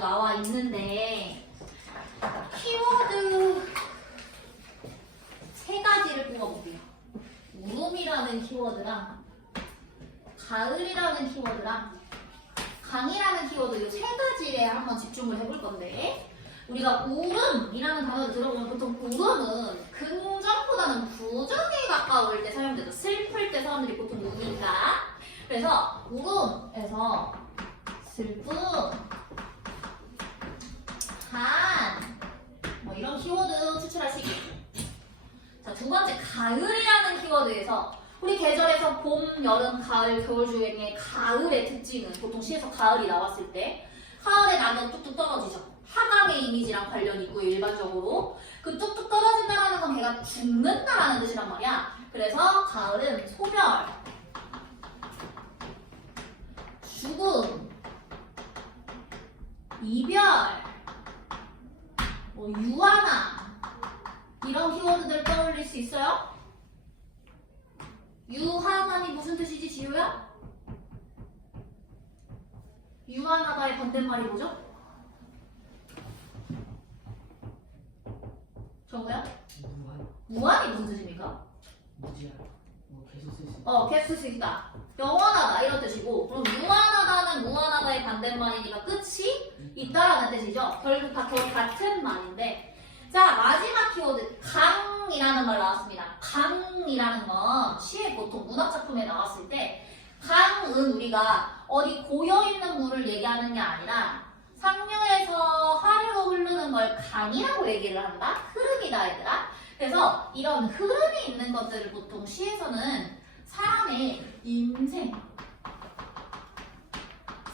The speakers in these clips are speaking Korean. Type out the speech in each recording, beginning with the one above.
나와 있는데 키워드 세 가지를 뽑아볼게요. 울음이라는 키워드랑 가을이라는 키워드랑 강이라는 키워드 이 세 가지에 한번 집중을 해볼 건데 우리가 울음이라는 단어를 들어보면 보통 울음은 긍정보다는 부정에 가까울 때 사용되죠. 슬플 때 사람들이 보통 우니까. 그래서 울음에서 슬픔, 뭐 이런 키워드 추출할 수 있겠고. 자, 두 번째 가을이라는 키워드에서 우리 계절에서 봄, 여름, 가을, 겨울 중에 가을의 특징은 보통 시에서 가을이 나왔을 때 가을에 낙엽 뚝뚝 떨어지죠. 하강의 이미지랑 관련이 있고요. 일반적으로 그 뚝뚝 떨어진다라는 건 걔가 죽는다라는 뜻이란 말이야. 그래서 가을은 소멸, 죽음, 이별, 유한함 이런 키워드들 떠올릴 수 있어요? 유한함이 무슨 뜻이지, 지효야? 유한하다의 반대말이 뭐죠? 정우야? 무한이 무슨 뜻입니까? 무지야. 뭐 계속 쓸 수 있어. 계속 쓸 수 있다. 영원하다 이런 뜻이고 그럼 유한하다는 무한하다의 반대말이니까 끝이 있다라는 뜻이죠. 결국 다 같은 말인데 자 마지막 키워드 강이라는 말 나왔습니다. 강이라는 건 시에 보통 문학작품에 나왔을 때 강은 우리가 어디 고여있는 물을 얘기하는 게 아니라 상류에서 하류로 흐르는 걸 강이라고 얘기를 한다? 흐름이다 얘들아. 그래서 이런 흐름이 있는 것들을 보통 시에서는 사람의 인생,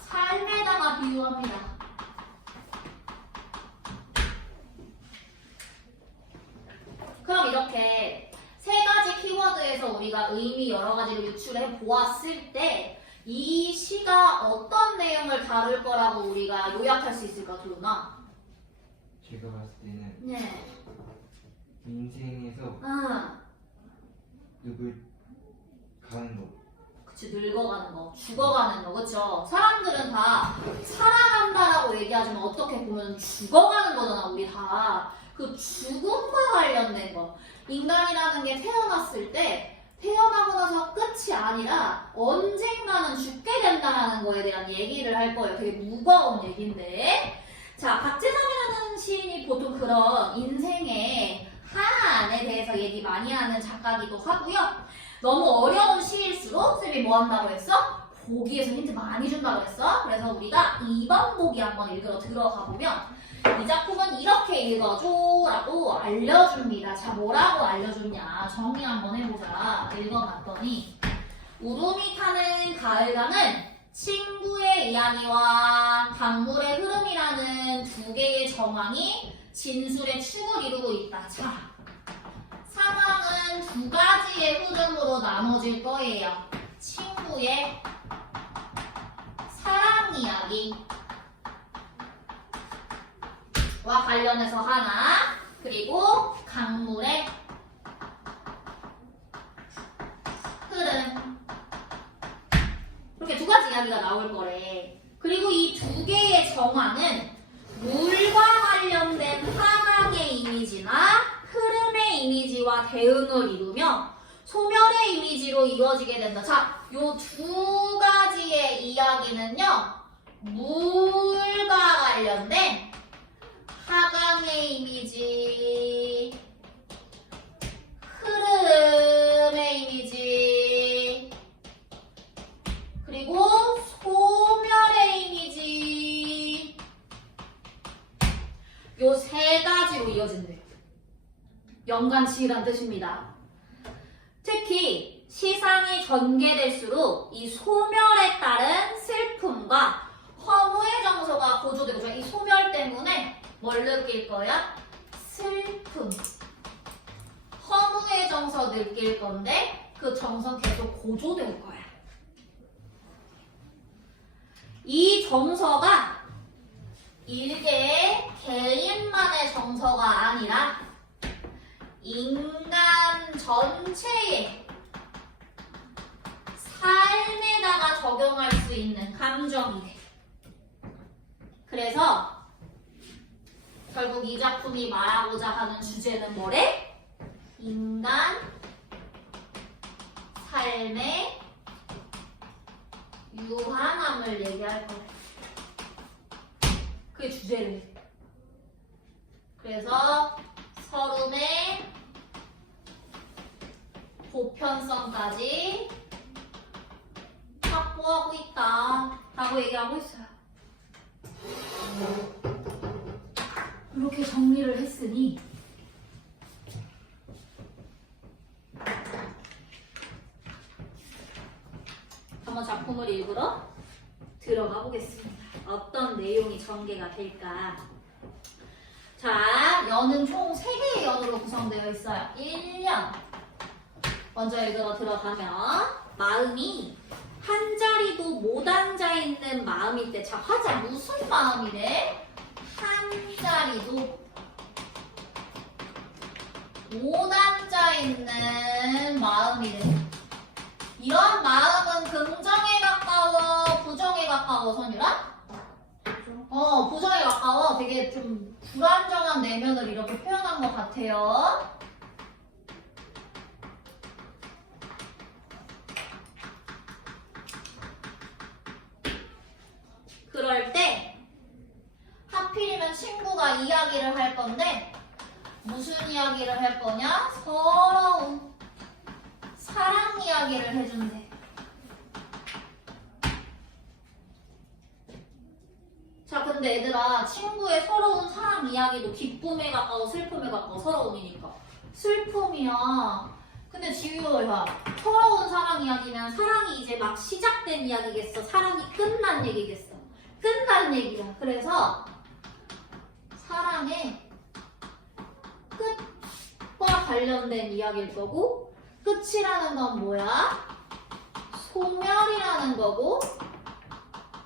삶에다가 비유합니다. 그럼 이렇게 세 가지 키워드에서 우리가 의미 여러 가지를 유출해 보았을 때 이 시가 어떤 내용을 다룰 거라고 우리가 요약할 수 있을까, 도윤아? 제가 봤을 때는 네. 인생에서 가는 거. 그치, 늙어가는 거, 죽어가는 거, 그쵸? 사람들은 다 살아간다라고 얘기하지만 어떻게 보면 죽어가는 거잖아, 우리 다. 그 죽음과 관련된 거. 인간이라는 게 태어났을 때 태어나고 나서 끝이 아니라 언젠가는 죽게 된다는 거에 대한 얘기를 할 거예요. 되게 무거운 얘기인데. 자, 박재삼이라는 시인이 보통 그런 인생의 한에 대해서 얘기 많이 하는 작가기도 하고요. 너무 어려운 시일수록 쌤이 뭐 한다고 했어? 보기에서 힌트 많이 준다고 했어. 그래서 우리가 2번 보기 한번 읽으러 들어가 보면 이 작품은 이렇게 읽어줘 라고 알려줍니다. 자, 뭐라고 알려줬냐? 정리 한번 해보자. 읽어봤더니 울음이 타는 가을강은 친구의 이야기와 강물의 흐름이라는 두 개의 정황이 진술의 축을 이루고 있다. 자, 상황은 두 가지의 흐름으로 나눠질 거예요. 친구의 사랑 이야기 와 관련해서 하나, 그리고 강물의 흐름 이렇게 두 가지 이야기가 나올 거래. 그리고 이 두 개의 정황은 물과 관련된 상황의 이미지나 흐름의 이미지와 대응을 이루며 소멸의 이미지로 이루어지게 된다. 자, 요 두 가지의 이야기는요 물과 관련된 하강의 이미지, 흐름의 이미지, 그리고 소멸의 이미지 요 세 가지로 이어진대요. 연관치기란 뜻입니다. 특히 시상이 전개될수록 이 소멸에 따른 슬픔과 허무의 정서가 고조되고 이 소멸 때문에 뭘 느낄 거야? 슬픔. 허무의 정서 느낄 건데 그 정서 계속 고조될 거야. 이 정서가 일개의 개인만의 정서가 아니라 인간 전체의 삶에다가 적용할 수 있는 감정이래. 그래서 결국 이 작품이 말하고자 하는 주제는 뭐래? 인간 삶의 유한함을 얘기할 거래. 그게 주제래. 그래서 서름의 보편성까지 확보하고 있다 라고 얘기하고 있어요. 이렇게 정리를 했으니 한번 작품을 읽으러 들어가 보겠습니다. 어떤 내용이 전개가 될까? 자, 연은 총 3개의 연으로 구성되어 있어요. 1년. 먼저 읽으러 들어가면 마음이 한 자리도 못 앉아 있는 마음일 때, 자, 화자 무슨 마음이래? 한 자리도 못 앉아 있는 마음이래. 이런 마음은 긍정에 가까워, 부정에 가까워, 선율아? 부정에 가까워. 되게 좀 불안정한 내면을 이렇게 표현한 것 같아요. 그럴 때 하필이면 친구가 이야기를 할 건데 무슨 이야기를 할 거냐? 서러운 사랑 이야기를 해준대. 자, 근데 얘들아, 친구의 서러운 사랑 이야기도 기쁨에 가까워, 슬픔에 가까워, 서러움이니까. 슬픔이야. 근데 지효야, 서러운 사랑 이야기면 사랑이 이제 막 시작된 이야기겠어? 사랑이 끝난 얘기겠어? 끝난 얘기야. 그래서 사랑의 끝과 관련된 이야기일 거고, 끝이라는 건 뭐야? 소멸이라는 거고,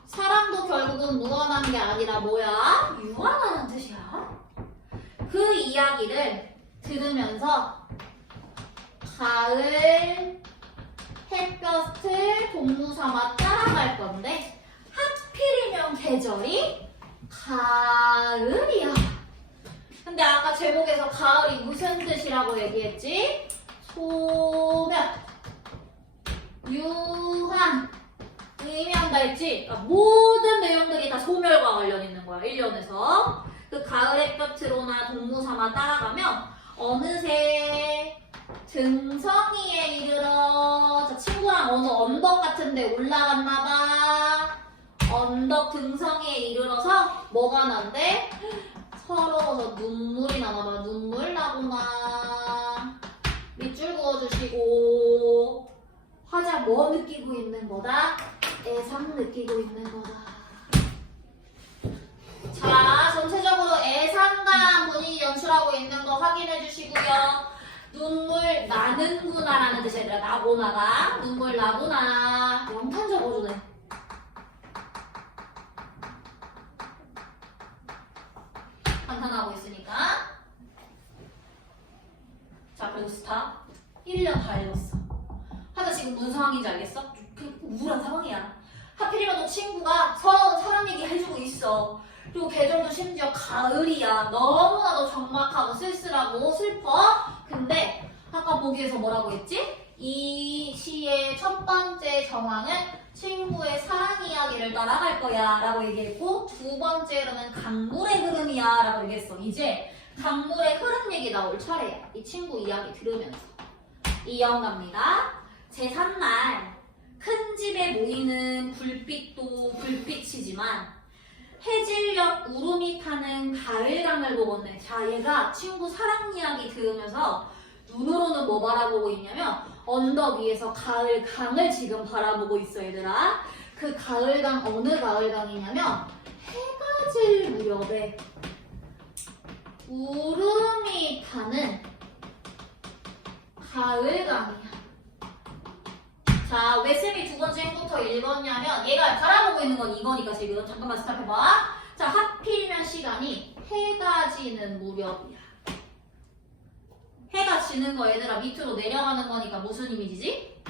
사랑도 결국은 무한한 게 아니라 뭐야? 유한하는 뜻이야. 그 이야기를 들으면서 가을 햇볕을 동무삼아 따라갈 건데 하필이면 계절이 가을이야. 근데 아까 제목에서 가을이 무슨 뜻이라고 얘기했지? 소멸, 유한, 의미한다 했지? 그러니까 모든 내용들이 다 소멸과 관련 있는 거야. 1년에서. 그 가을 햇볕으로나 동무삼아 따라가면 어느새 등성이에 이르러, 자, 친구랑 어느 언덕 같은 데 올라갔나 봐. 언덕 등성이에 이르러서 뭐가 난대? 서러워서 눈물이 나나 봐. 눈물 나구나. 밑줄 그어주시고. 화자 뭐 느끼고 있는 거다? 애상 느끼고 있는 거다. 자, 전체적으로 애상감 본인이 연출하고 있는 거 확인해 주시고요. 눈물 나는구나 라는 뜻이 아니라 나고나가. 눈물 나구나. 영탄 적어주네. 감탄하고 있으니까. 자, 그리고 스탑. 1년 다 읽었어. 하자 지금 무슨 상황인지 알겠어? 그 우울한 상황이야. 하필이면 너 친구가 서러운 사랑 얘기 해주고 있어. 그리고 계절도 심지어 가을이야. 너무나도 적막하고 쓸쓸하고 슬퍼. 근데 아까 보기에서 뭐라고 했지? 이 시의 첫 번째 정황은 친구의 사랑 이야기를 따라갈 거야 라고 얘기했고, 두 번째로는 강물의 흐름이야 라고 얘기했어. 이제 강물의 흐름 얘기 나올 차례야. 이 친구 이야기 들으면서. 이어갑니다. 제삿날 큰 집에 모이는 불빛도 불빛이지만 해질녘 구름이 타는 가을강을 보겠네. 자, 얘가 친구 사랑 이야기 들으면서 눈으로는 뭐 바라보고 있냐면 언덕 위에서 가을강을 지금 바라보고 있어, 얘들아. 그 가을강 어느 가을강이냐면 해가 질 무렵에 구름이 타는 가을강이야. 자, 왜 쌤이 두 번째 행부터 읽었냐면 얘가 바라보고 있는 건 이거니까 지금. 잠깐만 스탑해봐. 자, 하필이면 시간이 해가 지는 무렵이야. 해가 지는 거 얘들아 밑으로 내려가는 거니까 무슨 이미지지?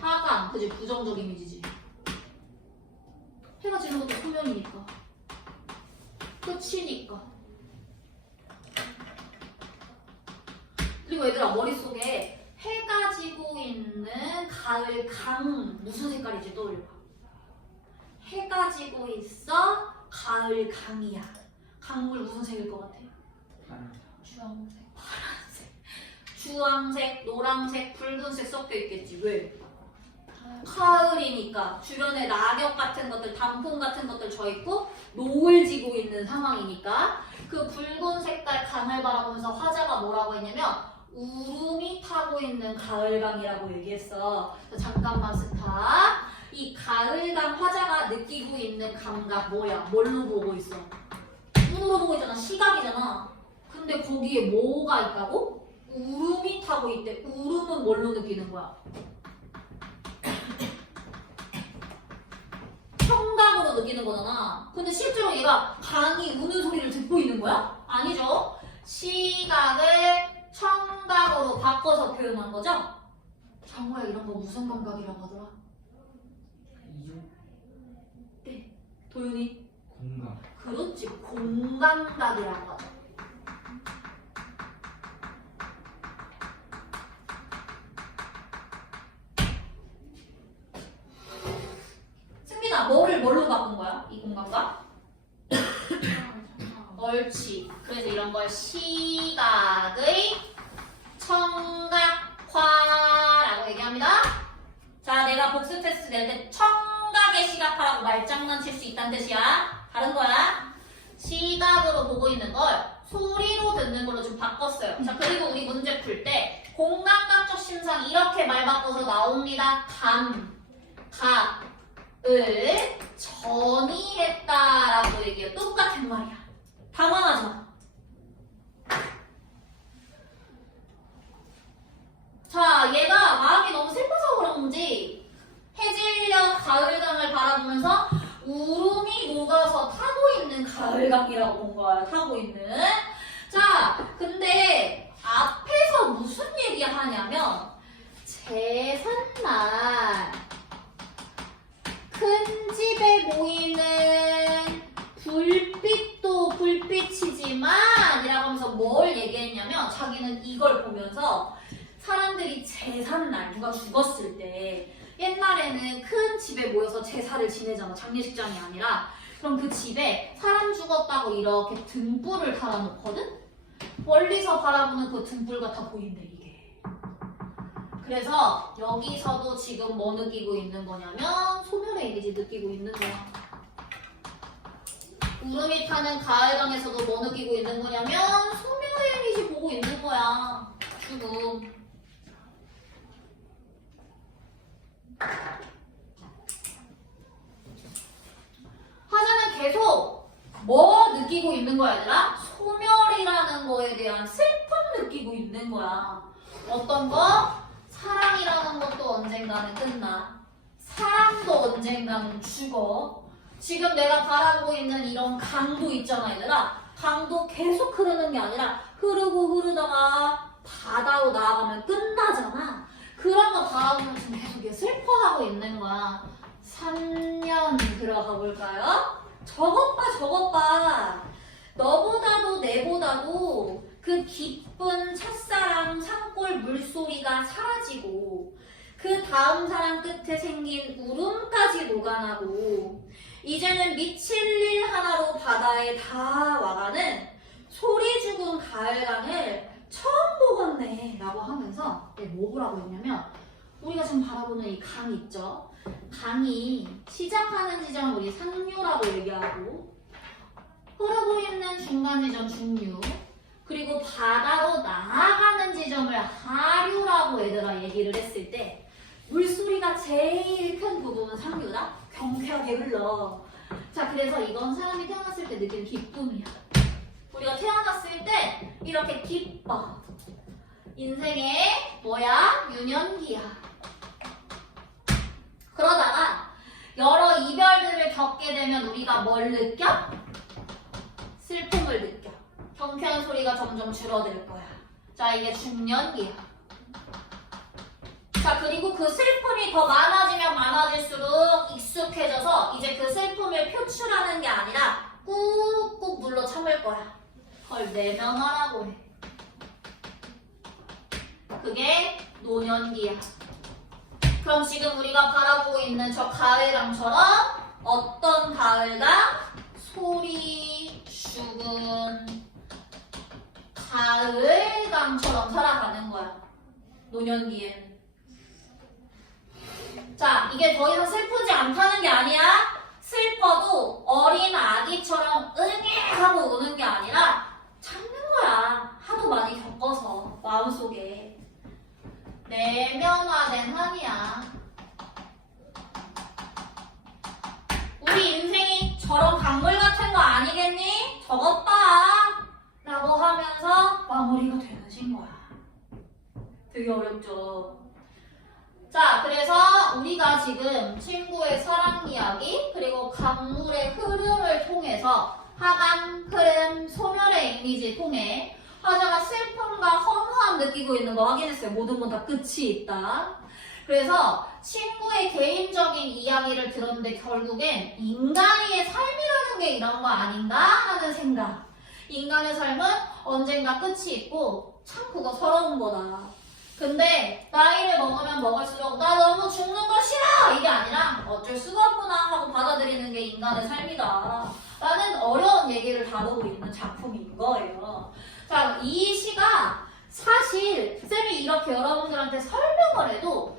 하강, 그지? 부정적 이미지지. 해가 지는 것도 소멸이니까. 끝이니까. 그리고 얘들아 머릿속에 해가 지고 있는 가을 강 무슨 색깔인지 떠올려봐. 해가 지고 있어. 가을 강이야. 강물 무슨 색일 것 같아? 파란색. 주황색, 주황색, 노란색, 붉은색 섞여 있겠지. 왜? 가을이니까 주변에 낙엽 같은 것들, 단풍 같은 것들 져 있고 노을 지고 있는 상황이니까 그 붉은 색깔 강을 바라보면서 화자가 뭐라고 했냐면 우름이 타고 있는 가을강이라고 얘기했어. 잠깐만 스탑. 이 가을강 화자가 느끼고 있는 감각 뭐야? 뭘로 보고 있어? 눈으로 보고 있잖아. 시각이잖아. 근데 거기에 뭐가 있다고? 우름이 타고 있대. 우름은 뭘로 느끼는 거야? 청각으로 느끼는 거잖아. 근데 실제로 얘가 강이 우는 소리를 듣고 있는 거야? 아니죠. 시각을 청각으로 바꿔서 표현한 거죠? 정우야 이런 거 무슨 감각이라고 하더라? 이중. 네. 도윤이? 공감. 그렇지. 공감각이라고 하죠. 승민아 뭐를 뭘로 바꾼 거야? 이 공감각? 옳지. 그래서 이런 걸 시각의 청각화라고 얘기합니다. 자, 내가 복습 테스트 낼 때 청각의 시각화라고 말장난 칠 수 있다는 뜻이야. 다른 거야. 시각으로 보고 있는 걸 소리로 듣는 걸로 좀 바꿨어요. 자, 그리고 우리 문제 풀 때 공감각적 심상 이렇게 말 바꿔서 나옵니다. 감각을 전이했다라고 얘기해요. 똑같은 말이야. 당황하지 마. 자, 얘가 마음이 너무 슬퍼서 그런지 해질녘 가을강을 바라보면서 울음이 녹아서 타고 있는 가을강이라고 본 거야. 타고 있는. 자, 근데 앞에서 무슨 얘기 하냐면 제삿날 큰 집에 모이는 불빛도 불빛이지만 이라고 하면서 뭘 얘기했냐면 자기는 이걸 보면서 사람들이 제삿날 누가 죽었을 때 옛날에는 큰 집에 모여서 제사를 지내잖아. 장례식장이 아니라. 그럼 그 집에 사람 죽었다고 이렇게 등불을 달아놓거든? 멀리서 바라보는 그 등불 같아 보인대 이게. 그래서 여기서도 지금 뭐 느끼고 있는 거냐면 소멸의 이미지 느끼고 있는 거야. 구름이 타는 가을강에서도 뭐 느끼고 있는 거냐면 소멸의 이미지 보고 있는 거야. 지금. 화자는 계속 뭐 느끼고 있는 거야 얘들아? 소멸이라는 거에 대한 슬픔 느끼고 있는 거야. 어떤 거? 사랑이라는 것도 언젠가는 끝나. 사랑도 언젠가는 죽어. 지금 내가 바라보고 있는 이런 강도 있잖아 얘들아. 강도 계속 흐르는 게 아니라 흐르고 흐르다가 바다로 나아가면 끝나잖아. 그런 거 바라보면 지금 계속 얘 슬퍼하고 있는 거야. 3년 들어가 볼까요? 저것 봐 저것 봐. 너보다도 내보다도 그 기쁜 첫사랑 산골 물소리가 사라지고 그 다음 사랑 끝에 생긴 울음까지 녹아나고 이제는 미칠 일 하나로 바다에 다 와가는 소리 죽은 가을강을 처음 보겠네 라고 하면서 뭐라고 했냐면 우리가 지금 바라보는 이 강 있죠? 강이 시작하는 지점을 우리 상류라고 얘기하고 흐르고 있는 중간 지점 중류 그리고 바다로 나아가는 지점을 하류라고 얘들아 얘기를 했을 때 물소리가 제일 큰 부분은 상류다? 경쾌하게 흘러. 자, 그래서 이건 사람이 태어났을 때 느끼는 기쁨이야. 우리가 태어났을 때 이렇게 기뻐. 인생의 뭐야? 유년기야. 그러다가 여러 이별들을 겪게 되면 우리가 뭘 느껴? 슬픔을 느껴. 경쾌한 소리가 점점 줄어들 거야. 자, 이게 중년기야. 자, 그리고 그 슬픔이 더 많아지면 많아질수록 익숙해져서 이제 그 슬픔을 표출하는 게 아니라 꾹꾹 눌러 참을 거야. 그걸 내면화라고 해. 그게 노년기야. 그럼 지금 우리가 바라보고 있는 저 가을강처럼 어떤 가을강? 소리 죽은 가을강처럼 살아가는 거야. 노년기엔. 자, 이게 더 이상 슬프지 않다는 게 아니야. 슬퍼도 어린 아기처럼 응애 하고 우는 게 아니라 참는 거야. 하도 많이 겪어서 마음속에. 내면화된 한이야. 우리 인생이 저런 강물 같은 거 아니겠니? 저것 봐 라고 하면서 마무리가 되는 거야. 되게 어렵죠. 자, 그래서 우리가 지금 친구의 사랑 이야기 그리고 강물의 흐름을 통해서 하강, 흐름, 소멸의 이미지 통해 화자가 슬픔과 허무함 느끼고 있는 거 확인했어요. 모든 건 다 끝이 있다. 그래서 친구의 개인적인 이야기를 들었는데 결국엔 인간의 삶이라는 게 이런 거 아닌가 하는 생각. 인간의 삶은 언젠가 끝이 있고 참 그거 서러운 거다. 근데 나이를 먹으면 먹을수록 나 너무 죽는 거 싫어! 이게 아니라 어쩔 수가 없구나 하고 받아들이는 게 인간의 삶이다 라는 어려운 얘기를 다루고 있는 작품인 거예요. 자, 이 시가 사실 쌤이 이렇게 여러분들한테 설명을 해도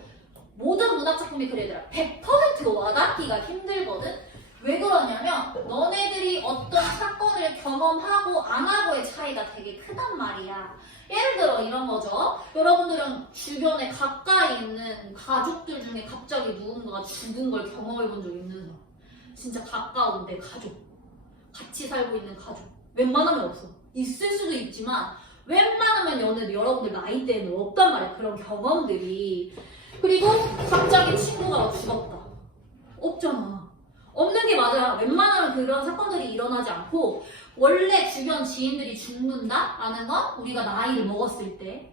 모든 문학작품이 그래더라. 100% 와닿기가 힘들거든? 왜 그러냐면 너네들이 어떤 사건을 경험하고 안 하고의 차이가 되게 크단 말이야. 예를 들어 이런 거죠. 여러분들은 주변에 가까이 있는 가족들 중에 갑자기 누군가가 죽은 걸 경험해 본 적 있는 사람. 진짜 가까운 내 가족. 같이 살고 있는 가족. 웬만하면 없어. 있을 수도 있지만 웬만하면 여러분들 나이대에는 없단 말이야. 그런 경험들이. 그리고 갑자기 친구가 죽었다. 없잖아. 없는 게 맞아요. 웬만하면 그런 사건들이 일어나지 않고 원래 주변 지인들이 죽는다라는 건 우리가 나이를 먹었을 때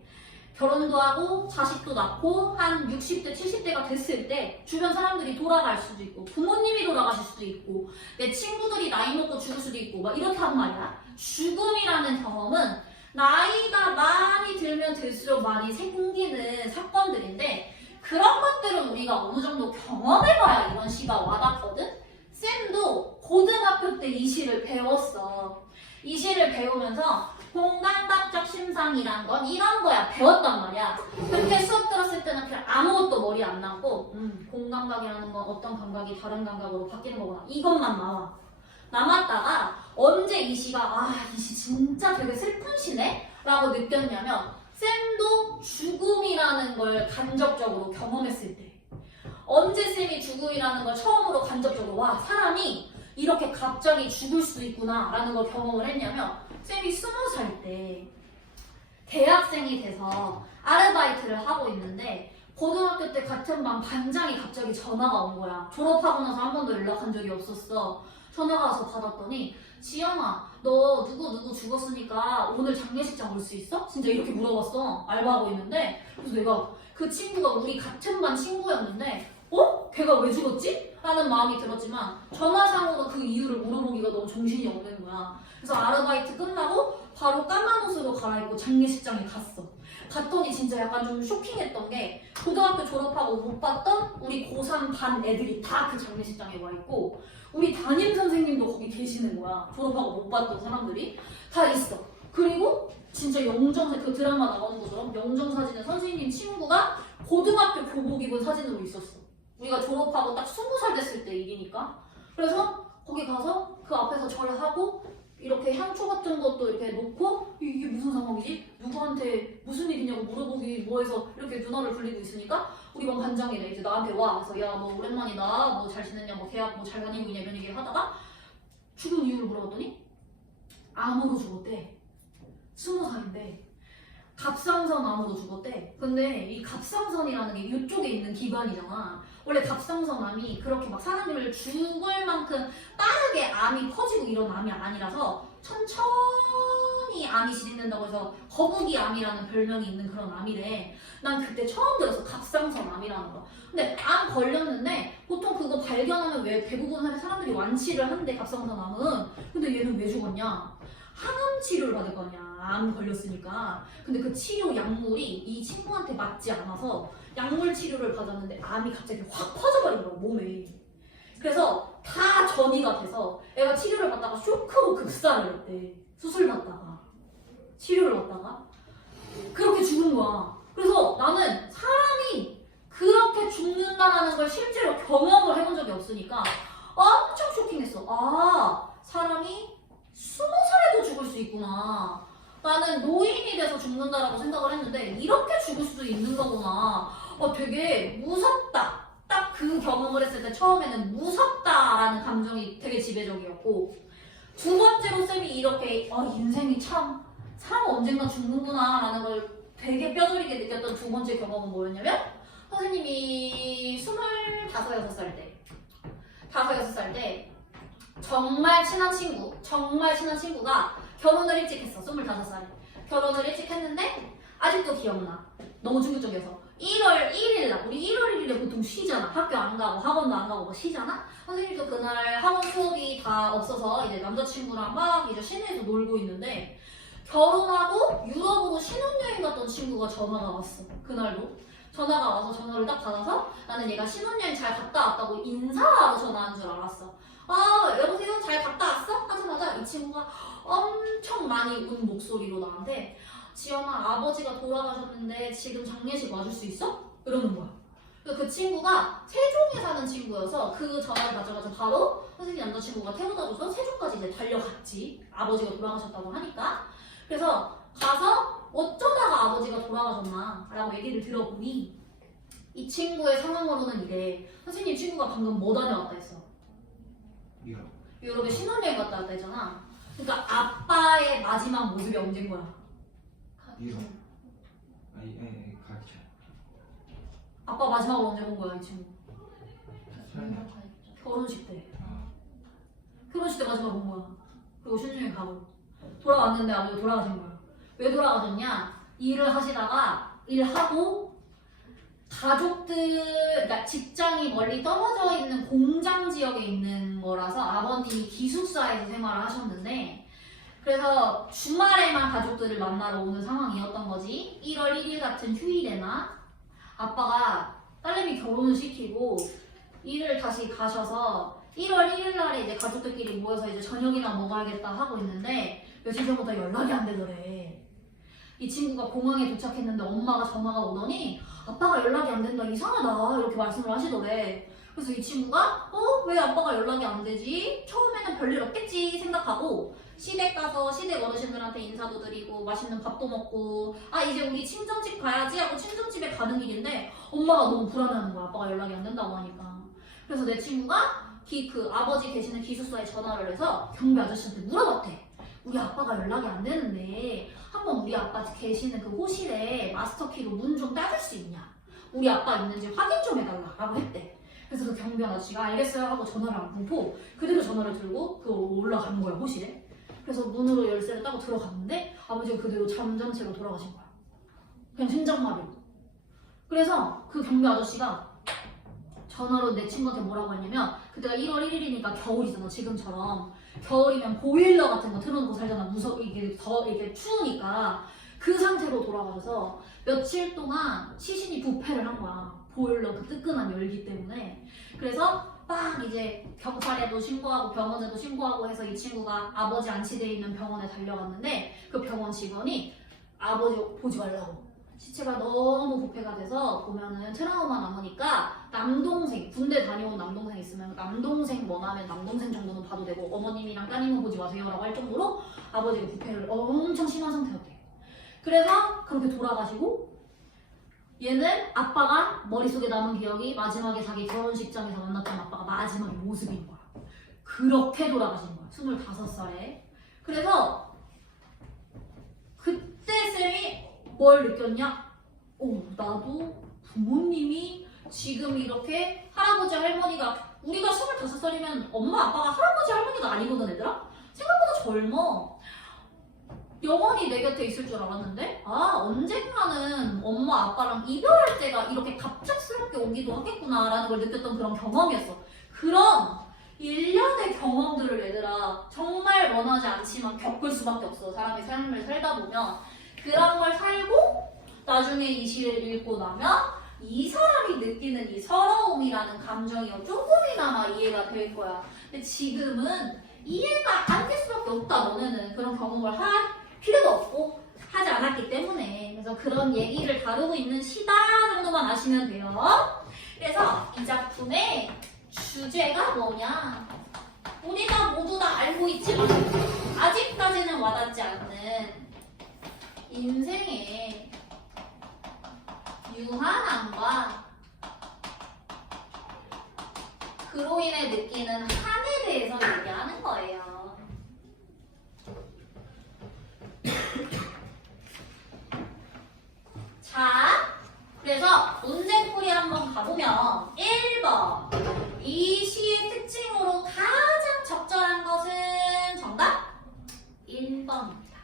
결혼도 하고 자식도 낳고 한 60대, 70대가 됐을 때 주변 사람들이 돌아갈 수도 있고 부모님이 돌아가실 수도 있고 내 친구들이 나이 먹고 죽을 수도 있고 막 이렇단 말이야. 죽음이라는 경험은 나이가 많이 들면 들수록 많이 생기는 사건들인데 그런 것들은 우리가 어느 정도 경험해봐야 이런 시가 와닿거든? 쌤도 고등학교 때 이 시를 배웠어. 이 시를 배우면서 공감각적 심상이란 건 이런 거야. 배웠단 말이야. 그렇게 수업 들었을 때는 그냥 아무것도 머리 안 남고 공감각이라는 건 어떤 감각이 다른 감각으로 바뀌는 거구나. 이것만 나와. 남았다가 언제 이 시가 이 시 진짜 되게 슬픈 시네? 라고 느꼈냐면 쌤도 죽음이라는 걸 간접적으로 경험했을 때 언제 쌤이 죽음이라는 걸 처음으로 간접적으로 와 사람이 이렇게 갑자기 죽을 수도 있구나 라는 걸 경험을 했냐면 쌤이 20살 때 대학생이 돼서 아르바이트를 하고 있는데 고등학교 때 같은 반 반장이 갑자기 전화가 온 거야. 졸업하고 나서 한 번도 연락한 적이 없었어. 전화가 와서 받았더니 지연아 너 누구 죽었으니까 오늘 장례식장 올 수 있어? 진짜 이렇게 물어봤어. 알바하고 있는데 그래서 내가 그 친구가 우리 같은 반 친구였는데 걔가 왜 죽었지? 라는 마음이 들었지만 전화상으로 그 이유를 물어보기가 너무 정신이 없는 거야. 그래서 아르바이트 끝나고 바로 까만 옷으로 갈아입고 장례식장에 갔어. 갔더니 진짜 약간 좀 쇼킹했던 게 고등학교 졸업하고 못 봤던 우리 고3 반 애들이 다 그 장례식장에 와 있고 우리 담임 선생님도 거기 계시는 거야. 졸업하고 못 봤던 사람들이 다 있어. 그리고 진짜 영정사진, 그 드라마 나오는 것처럼 영정사진에 선생님 친구가 고등학교 교복 입은 사진으로 있었어. 우리가 졸업하고 딱 20살 됐을 때 일이니까. 그래서 거기 가서 그 앞에서 절하고 이렇게 향초 같은 것도 이렇게 놓고 이게 무슨 상황이지? 누구한테 무슨 일이냐고 물어보기 뭐해서 이렇게 누나를 불리고 있으니까 우리 반 반장이네 이제 나한테 와. 그래서 야 뭐 오랜만이다. 뭐 잘 지냈냐? 뭐 대학 뭐 잘 다니고 있냐? 이런 얘기를 하다가 죽은 이유를 물어봤더니 암으로 죽었대. 20살인데 갑상선 암으로 죽었대. 근데 이 갑상선이라는 게 이쪽에 있는 기관이잖아. 원래 갑상선 암이 그렇게 막 사람들을 죽을 만큼 빠르게 암이 퍼지고 이런 암이 아니라서 천천히 암이 진행된다고 해서 거북이 암이라는 별명이 있는 그런 암이래. 난 그때 처음 들었어. 갑상선 암이라는 거. 근데 암 걸렸는데 보통 그거 발견하면 왜 대부분 사람들이 완치를 한대 갑상선 암은. 근데 얘는 왜 죽었냐? 항암 치료를 받을 거 아니야. 암 걸렸으니까. 근데 그 치료 약물이 이 친구한테 맞지 않아서 약물 치료를 받았는데 암이 갑자기 확 퍼져버린 거야, 몸에. 그래서 다 전이가 돼서 애가 치료를 받다가 쇼크로 급사를 했대. 수술 받다가. 치료를 받다가. 그렇게 죽은 거야. 그래서 나는 사람이 그렇게 죽는다라는 걸 실제로 경험을 해본 적이 없으니까 엄청 쇼킹했어. 아, 사람이 20살에도 죽을 수 있구나. 나는 노인이 돼서 죽는다라고 생각을 했는데 이렇게 죽을 수도 있는 거구나. 되게 무섭다. 딱 그 경험을 했을 때 처음에는 무섭다라는 감정이 되게 지배적이었고, 두 번째로 쌤이 이렇게 인생이 참 사람은 언젠가 죽는구나 라는 걸 되게 뼈저리게 느꼈던 두 번째 경험은 뭐였냐면, 선생님이 25, 6살 때 정말 친한 친구가 결혼을 일찍 했어. 25살에 결혼을 일찍 했는데 아직도 기억나. 너무 충격적이어서 1월 1일 날, 우리 1월 1일에 보통 쉬잖아. 학교 안 가고 학원도 안 가고 뭐 쉬잖아. 선생님도 그날 학원 수업이 다 없어서 이제 남자친구랑 막 이제 시내에서 놀고 있는데, 결혼하고 유럽으로 신혼여행 갔던 친구가 전화가 왔어. 그날도 전화가 와서 전화를 딱 받아서 나는 얘가 신혼여행 잘 갔다 왔다고 인사하러 전화한 줄 알았어. 여보세요? 잘 갔다 왔어? 하자마자 이 친구가 엄청 많이 운 목소리로 나한테, 지연아, 아버지가 돌아가셨는데 지금 장례식 와줄 수 있어? 이러는 거야. 그 친구가 세종에 사는 친구여서 그 전화를 받자마자 바로 선생님 남자친구가 태워다줘서 세종까지 이제 달려갔지. 아버지가 돌아가셨다고 하니까. 그래서 가서 어쩌다가 아버지가 돌아가셨나 라고 얘기를 들어보니 이 친구의 상황으로는 이래. 선생님 친구가 방금 뭐 다녀왔다 했어? 유럽에 신혼여행 갔다 왔다 했잖아. 그러니까 아빠의 마지막 모습이 언제인 거야? 유럽. 가르쳐. 아빠 마지막으로 언제 본 거야 이 친구? 설마. 결혼식 때. 결혼식 때 마지막 본 거야. 그리고 신혼여행 가고 돌아왔는데 아버지가 돌아가신 거야. 왜 돌아가셨냐? 일을 하시다가 일하고 가족들, 그러니까 직장이 멀리 떨어져 있는 공장 지역에 있는 거라서 아버님이 기숙사에서 생활을 하셨는데, 그래서 주말에만 가족들을 만나러 오는 상황이었던 거지. 1월 1일 같은 휴일에나 아빠가 딸내미 결혼을 시키고 일을 다시 가셔서 1월 1일 날에 이제 가족들끼리 모여서 이제 저녁이나 먹어야겠다 하고 있는데 며칠 전부터 연락이 안 되더래. 이 친구가 공항에 도착했는데 엄마가 전화가 오더니 아빠가 연락이 안 된다, 이상하다 이렇게 말씀을 하시더래. 그래서 이 친구가 왜 아빠가 연락이 안 되지? 처음에는 별일 없겠지 생각하고 시댁 가서 시댁 어르신들한테 인사도 드리고 맛있는 밥도 먹고 이제 우리 친정집 가야지 하고 친정집에 가는 길인데 엄마가 너무 불안해하는 거야. 아빠가 연락이 안 된다고 하니까. 그래서 내 친구가 그 아버지 계시는 기숙사에 전화를 해서 경비 아저씨한테 물어봤대. 우리 아빠가 연락이 안 되는데 한번 우리 아빠 계시는 그 호실에 마스터키로 문 좀 따줄 수 있냐? 우리 아빠 있는지 확인 좀 해달라고 했대. 그래서 그 경비 아저씨가 알겠어요 하고 전화를 안 끊고 그대로 전화를 들고 올라간 거야, 호실에. 그래서 문으로 열쇠를 따고 들어갔는데 아버지가 그대로 잠잠 채로 돌아가신 거야. 그냥 심장마비로. 그래서 그 경비 아저씨가 전화로 내 친구한테 뭐라고 했냐면, 그때가 1월 1일이니까 겨울이잖아. 지금처럼 겨울이면 보일러 같은 거 틀어놓고 살잖아. 이게 추우니까. 그 상태로 돌아가셔서 며칠 동안 시신이 부패를 한 거야. 보일러 그 뜨끈한 열기 때문에. 그래서 막 이제 경찰에도 신고하고 병원에도 신고하고 해서 이 친구가 아버지 안치돼 있는 병원에 달려갔는데 그 병원 직원이 아버지 보지 말라고, 시체가 너무 부패가 돼서 보면은 트라우마 남으니까 남동생, 군대 다녀온 남동생 있으면 남동생 원하면 남동생 정도는 봐도 되고 어머님이랑 따님은 보지 마세요 라고 할 정도로 아버지가 부패를 엄청 심한 상태였대. 그래서 그렇게 돌아가시고 얘는 아빠가 머릿속에 남은 기억이 마지막에 자기 결혼식장에서 만났던 아빠가 마지막의 모습인 거야. 그렇게 돌아가신 거야. 25살에. 그래서 그때 쌤이 뭘 느꼈냐? 나도 부모님이 지금 이렇게 할아버지 할머니가, 우리가 25살이면 엄마 아빠가 할아버지 할머니가 아니거든 얘들아? 생각보다 젊어. 영원히 내 곁에 있을 줄 알았는데 언젠가는 엄마 아빠랑 이별할 때가 이렇게 갑작스럽게 오기도 하겠구나 라는 걸 느꼈던 그런 경험이었어. 그런 일련의 경험들을 얘들아 정말 원하지 않지만 겪을 수밖에 없어. 사람이 삶을 살다 보면 그런 걸 살고 나중에 이 시를 읽고 나면 이 사람이 느끼는 이 서러움이라는 감정이 조금이나마 이해가 될 거야. 근데 지금은 이해가 안 될 수밖에 없다. 너네는 그런 경험을 할 필요도 없고 하지 않았기 때문에. 그래서 그런 얘기를 다루고 있는 시다 정도만 아시면 돼요. 그래서 이 작품의 주제가 뭐냐? 우리가 모두 다 알고 있지만 아직까지는 와닿지 않는 인생의 유한함과 그로 인해 느끼는 한에 대해서 얘기하는 거예요. 자, 그래서 문제풀이 한번 가보면 1번 이 시의 특징으로 가장 적절한 것은 정답 1번입니다.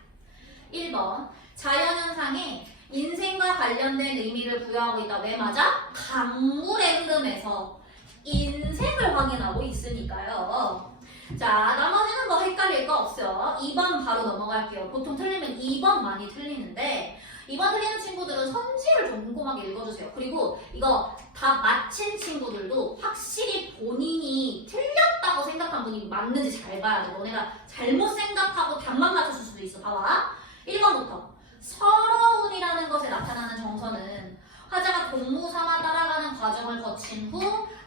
1번 자연현상에 인생과 관련된 의미를 부여하고 있다. 왜 맞아? 강물의 흐름에서 인생을 확인하고 있으니까요. 자, 나머지는 뭐 헷갈릴 거 없어요. 2번 바로 넘어갈게요. 보통 틀리면 2번 많이 틀리는데 2번 틀리는 친구들은 선지를 좀 꼼꼼하게 읽어주세요. 그리고 이거 다 맞힌 친구들도 확실히 본인이 틀렸다고 생각한 분이 맞는지 잘 봐야 돼. 너네가 잘못 생각하고 답만 맞췄을 수도 있어. 봐봐. 1번부터 서러움이라는 것에 나타나는 정서는 화자가 동무 삼아 따라가는 과정을 거친 후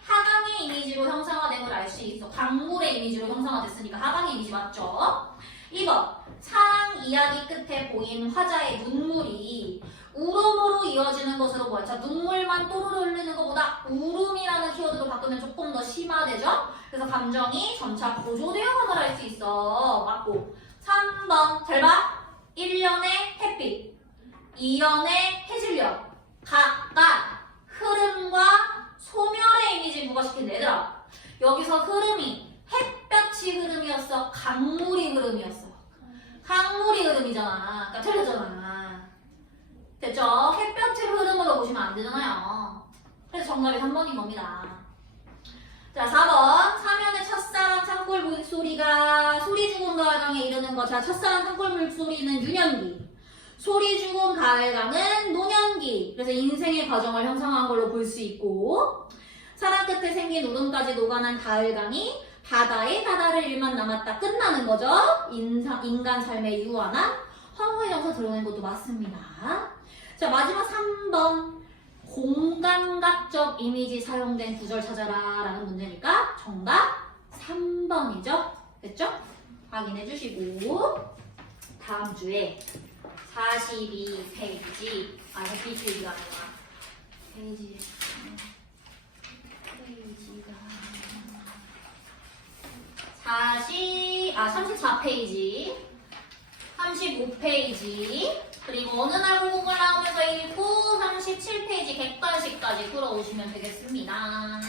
하강의 이미지로 형상화된 걸 알 수 있어. 강물의 이미지로 형상화됐으니까 하강의 이미지 맞죠? 2번 사랑 이야기 끝에 보인 화자의 눈물이 울음으로 이어지는 것으로 보여. 자, 눈물만 또르르 흘리는 것보다 울음이라는 키워드로 바꾸면 조금 더 심화되죠? 그래서 감정이 점차 고조되어감을 알 수 있어. 맞고. 3번 잘 봐. 1년의 햇빛, 2년의 해질녘 각각 흐름과 소멸의 이미지를 부과시킨다. 얘들아, 여기서 흐름이 햇볕이 흐름이었어? 강물이 흐름이었어? 강물이 흐름이잖아. 그러니까 틀렸잖아. 됐죠? 햇볕의 흐름으로 보시면 안 되잖아요. 그래서 정답이 3번인 겁니다. 자, 4번 사면의 첫사랑 산골 물소리가 소리 죽은 가을강에 이르는 것. 자, 첫사랑 산골 물소리는 유년기, 소리 죽은 가을강은 노년기. 그래서 인생의 과정을 형성한 걸로 볼 수 있고, 사랑 끝에 생긴 울음까지 녹아난 가을강이 바다에 바다를 일만 남았다 끝나는 거죠. 인간 삶의 유한한 황후의 정서 드러낸 것도 맞습니다. 자, 마지막 3번 공감각적 이미지 사용된 구절 찾아라 라는 문제니까 정답 3번이죠. 됐죠? 확인해 주시고 다음 주에 42페이지 42페이지가 아니라 페이지가 34페이지 35페이지 그리고 어느 날 공부를 나오면서 읽고 37페이지 객관식까지 풀어오시면 되겠습니다.